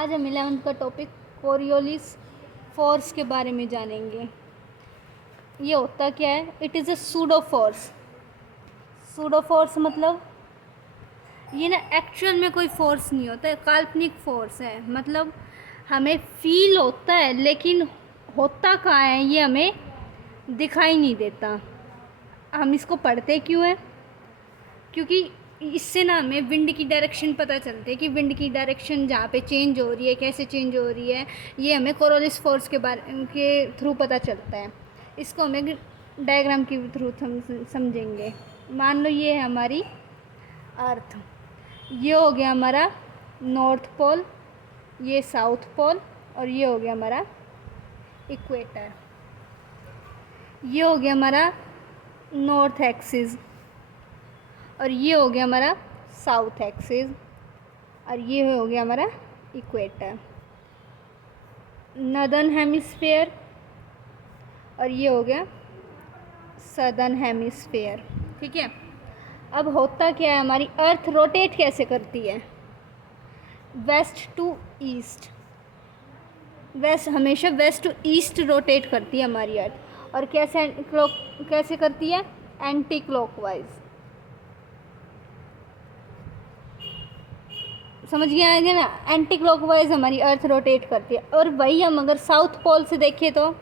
आज हम 11th का टॉपिक कोरियोलिस फोर्स के बारे में जानेंगे। ये होता क्या है? It is a pseudo force. Pseudo force मतलब ये ना एक्चुअल में कोई फोर्स नहीं होता है, काल्पनिक फोर्स है। मतलब हमें फील होता है लेकिन होता कहाँ है ये हमें दिखाई नहीं देता। हम इसको पढ़ते क्यों हैं? क्योंकि इससे ना हमें विंड की डायरेक्शन पता चलती है कि विंड की डायरेक्शन जहाँ पे चेंज हो रही है, कैसे चेंज हो रही है, ये हमें कोरियोलिस फोर्स के थ्रू पता चलता है। इसको हमें डायग्राम के थ्रू समझेंगे। मान लो ये है हमारी अर्थ, ये हो गया हमारा नॉर्थ पोल, ये साउथ पोल, और ये हो गया हमारा इक्वेटर। ये हो गया हमारा नॉर्थ एक्सिस, और ये हो गया हमारा साउथ एक्सिस, और ये हो गया हमारा इक्वेटर। नॉर्दर्न हेमिस्फीयर, और ये हो गया सदर्न हेमिस्फीयर। ठीक है। अब होता क्या है, हमारी अर्थ रोटेट कैसे करती है? West to east. हमेशा वेस्ट टू ईस्ट रोटेट करती है हमारी अर्थ। और कैसे करती है? Anti clockwise. समझ गया है ना? एंटी क्लॉकवाइज हमारी अर्थ रोटेट करती है। और वही हम अगर साउथ पोल से देखें तो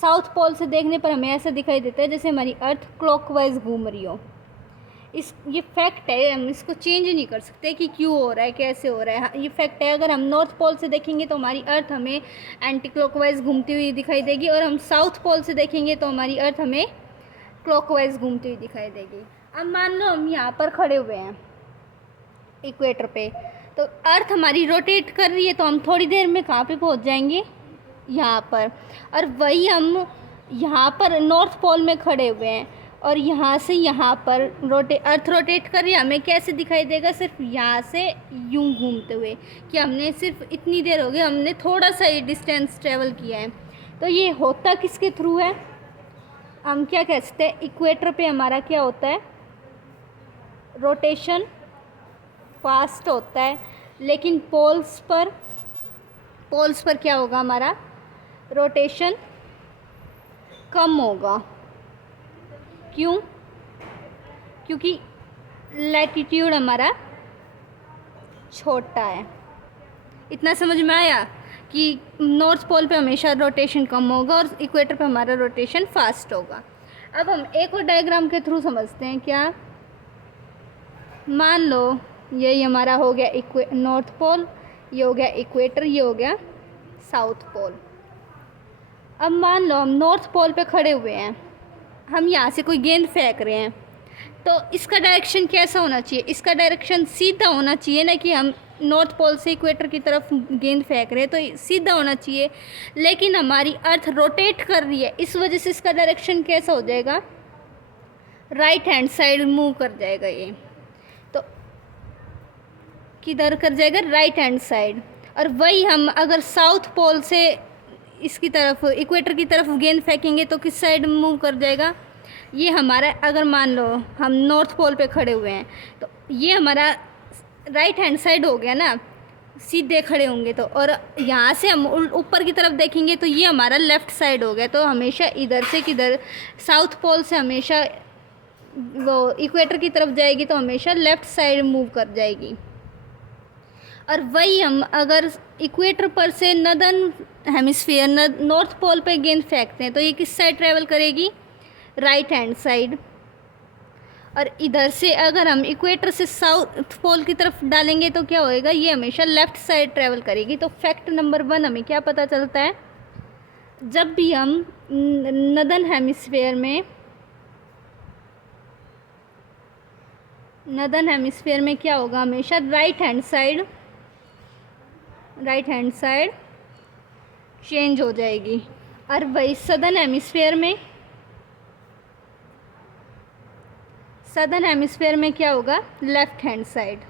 साउथ पोल से देखने पर हमें ऐसा दिखाई देता है जैसे हमारी अर्थ क्लॉकवाइज घूम रही हो। ये फैक्ट है, हम इसको चेंज नहीं कर सकते कि क्यों हो रहा है, कैसे हो रहा है। ये फैक्ट है। अगर हम नॉर्थ पोल से देखेंगे तो हमारी अर्थ हमें एंटी क्लॉकवाइज घूमती हुई दिखाई देगी, और हम साउथ पोल से देखेंगे तो हमारी अर्थ हमें क्लॉकवाइज घूमती हुई दिखाई देगी। अब मान लो हम यहाँ पर खड़े हुए हैं इक्वेटर पे, तो अर्थ हमारी रोटेट कर रही है, तो हम थोड़ी देर में कहाँ पे पहुँच जाएंगे? यहाँ पर। और वही हम यहाँ पर नॉर्थ पोल में खड़े हुए हैं, और यहाँ से यहाँ पर अर्थ रोटेट कर रही है। हमें कैसे दिखाई देगा? सिर्फ यहाँ से यूं घूमते हुए, कि हमने सिर्फ इतनी देर हो गई, हमने थोड़ा सा ही डिस्टेंस ट्रेवल किया है। तो ये होता किसके थ्रू है? हम क्या कह सकते हैं, इक्वेटर पे हमारा क्या होता है? रोटेशन फास्ट होता है, लेकिन पोल्स पर क्या होगा? हमारा रोटेशन कम होगा। क्यों? क्योंकि लैटिट्यूड हमारा छोटा है। इतना समझ में आया कि नॉर्थ पोल पे हमेशा रोटेशन कम होगा और इक्वेटर पे हमारा रोटेशन फास्ट होगा। अब हम एक और डायग्राम के थ्रू समझते हैं। क्या? मान लो यही हमारा हो गया नॉर्थ पोल, ये हो गया इक्वेटर, ये हो गया साउथ पोल। अब मान लो हम नॉर्थ पोल पे खड़े हुए हैं, हम यहाँ से कोई गेंद फेंक रहे हैं, तो इसका डायरेक्शन कैसा होना चाहिए? इसका डायरेक्शन सीधा होना चाहिए ना, कि हम नॉर्थ पोल से इक्वेटर की तरफ गेंद फेंक रहे हैं तो सीधा होना चाहिए। लेकिन हमारी अर्थ रोटेट कर रही है, इस वजह से इसका डायरेक्शन कैसा हो जाएगा? राइट हैंड साइड मूव कर जाएगा। ये तो किधर कर जाएगा? Right hand side. और वही हम अगर साउथ पोल से इसकी तरफ इक्वेटर की तरफ गेंद फेंकेंगे तो किस साइड मूव कर जाएगा? ये हमारा, अगर मान लो हम नॉर्थ पोल पे खड़े हुए हैं तो ये हमारा राइट हैंड साइड हो गया ना, सीधे खड़े होंगे तो। और यहाँ से हम ऊपर की तरफ देखेंगे तो ये हमारा लेफ़्ट साइड हो गया। तो हमेशा इधर से किधर, साउथ पोल से हमेशा वो इक्वेटर की तरफ जाएगी तो हमेशा लेफ़्ट साइड मूव कर जाएगी। और वही हम अगर इक्वेटर पर से नॉर्दर्न हेमिस्फीयर नॉर्थ पोल पे गेंद फेंकते हैं तो ये किस साइड ट्रैवल करेगी? Right hand side. और इधर से अगर हम इक्वेटर से साउथ पोल की तरफ डालेंगे तो क्या होएगा? ये हमेशा लेफ़्ट साइड ट्रैवल करेगी। तो फैक्ट नंबर 1 हमें क्या पता चलता है? जब भी हम नॉर्दर्न हेमिस्फीयर में क्या होगा? हमेशा राइट हैंड साइड चेंज हो जाएगी। और वही सदर्न हेमिस्फीयर में क्या होगा? Left hand side.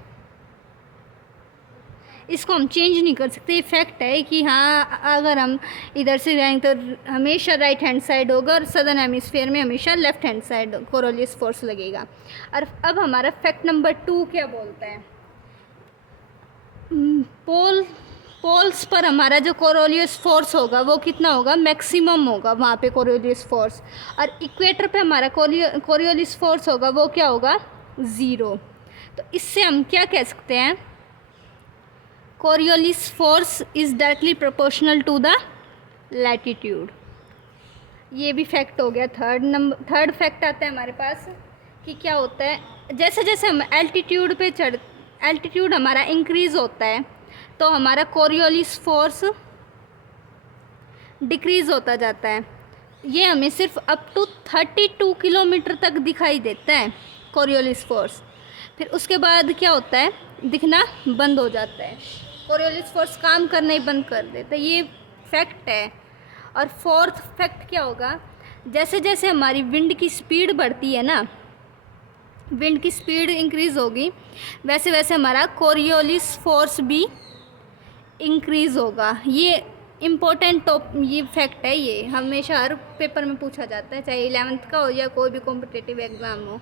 इसको हम चेंज नहीं कर सकते। ये फैक्ट है कि हाँ, अगर हम इधर से जाएंगे तो हमेशा राइट हैंड साइड होगा, और सदर्न हेमिस्फीयर में हमेशा left hand side Coriolis force लगेगा। और अब हमारा फैक्ट नंबर 2 क्या बोलता है? पोल पोल्स पर हमारा जो कोरियोलिस फोर्स होगा वो कितना होगा, मैक्सिमम होगा वहाँ पे कोरियोलिस फोर्स। और इक्वेटर पे हमारा कोरियोलिस फोर्स होगा वो क्या होगा, ज़ीरो। तो इससे हम क्या कह सकते हैं, Coriolis force is directly proportional to the latitude. ये भी फैक्ट हो गया। थर्ड फैक्ट आता है हमारे पास कि क्या होता है, जैसे जैसे हम एल्टीट्यूड हमारा इंक्रीज़ होता है तो हमारा कोरियोलिस फोर्स डिक्रीज़ होता जाता है। ये हमें सिर्फ अप टू 32 किलोमीटर तक दिखाई देता है कोरियोलिस फोर्स। फिर उसके बाद क्या होता है, दिखना बंद हो जाता है, कोरियोलिस फोर्स काम करना ही बंद कर देता है। ये फैक्ट है। और फोर्थ फैक्ट क्या होगा, जैसे जैसे हमारी विंड की स्पीड बढ़ती है ना, विंड की स्पीड इंक्रीज़ होगी, वैसे वैसे हमारा कोरियोलिस फोर्स भी इंक्रीज़ होगा। ये इम्पोर्टेंट ये फैक्ट है, ये हमेशा हर पेपर में पूछा जाता है, चाहे 11th का हो या कोई भी कॉम्पिटिटिव एग्ज़ाम हो।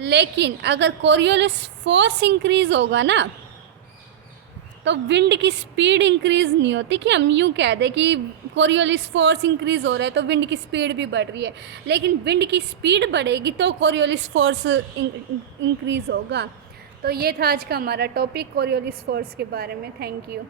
लेकिन अगर कोरियोलिस फोर्स इंक्रीज़ होगा ना तो विंड की स्पीड इंक्रीज़ नहीं होती, कि हम यूँ कह दें कि कोरियोलिस फोर्स इंक्रीज़ हो रहा है तो विंड की स्पीड भी बढ़ रही है। लेकिन विंड की स्पीड बढ़ेगी तो कोरियोलिस फोर्स इंक्रीज़ होगा। तो ये था आज का हमारा टॉपिक कोरियोलिस फोर्स के बारे में। Thank you.